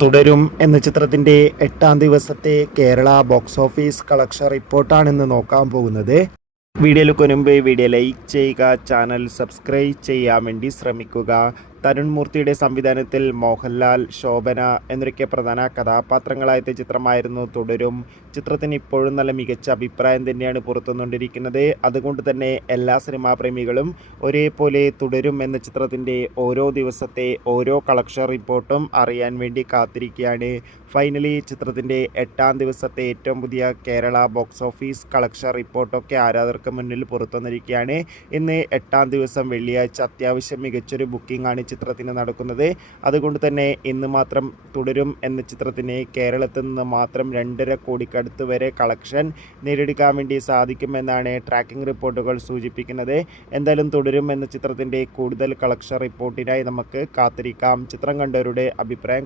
തുടരും എന്ന ചിത്രത്തിന്റെ 8-ാം ദിവസത്തെ കേരള ബോക്സ് ഓഫീസ് കളക്ഷൻ റിപ്പോർട്ടാണ് ഇന്ന് നോക്കാൻ പോകുന്നത്. വീഡിയോയിൽ മുൻപ് വീഡിയോ ലൈക്ക് ചെയ്യുക, ചാനൽ സബ്സ്ക്രൈബ് ചെയ്യാൻ വേണ്ടി ശ്രമിക്കുക. തരുൺ മൂർത്തിയുടെ സംവിധാനത്തിൽ മോഹൻലാൽ, ശോഭന എന്നൊക്കെ പ്രധാന കഥാപാത്രങ്ങളായ ചിത്രമായിരുന്നു തുടരും. ചിത്രത്തിന് ഇപ്പോഴും നല്ല മികച്ച അഭിപ്രായം തന്നെയാണ് പുറത്തുകൊണ്ടിരിക്കുന്നത്. അതുകൊണ്ട് തന്നെ എല്ലാ സിനിമാ പ്രേമികളും ഒരേപോലെ തുടരും എന്ന ചിത്രത്തിൻ്റെ ഓരോ ദിവസത്തെ ഓരോ കളക്ഷൻ റിപ്പോർട്ടും അറിയാൻ വേണ്ടി കാത്തിരിക്കുകയാണ്. ഫൈനലി ചിത്രത്തിൻ്റെ 8-ാം ദിവസത്തെ ഏറ്റവും പുതിയ കേരള ബോക്സ് ഓഫീസ് കളക്ഷൻ റിപ്പോർട്ടൊക്കെ ആരാധകർക്ക് മുന്നിൽ പുറത്തുവന്നിരിക്കുകയാണ്. ഇന്ന് 8-ാം ദിവസം വെള്ളിയാഴ്ച അത്യാവശ്യം മികച്ചൊരു ബുക്കിംഗ് ആണ് ചിത്രത്തിന് നടക്കുന്നത്. അതുകൊണ്ട് തന്നെ ഇന്ന് മാത്രം തുടരും എന്ന ചിത്രത്തിന് കേരളത്തിൽ നിന്ന് മാത്രം 2.5 കോടിക്കടുത്ത് വരെ കളക്ഷൻ നേടിയെടുക്കാൻ വേണ്ടി സാധിക്കുമെന്നാണ് ട്രാക്കിംഗ് റിപ്പോർട്ടുകൾ സൂചിപ്പിക്കുന്നത്. എന്തായാലും തുടരും എന്ന ചിത്രത്തിൻ്റെ കൂടുതൽ കളക്ഷൻ റിപ്പോർട്ടിനായി നമുക്ക് കാത്തിരിക്കാം. ചിത്രം കണ്ടവരുടെ അഭിപ്രായം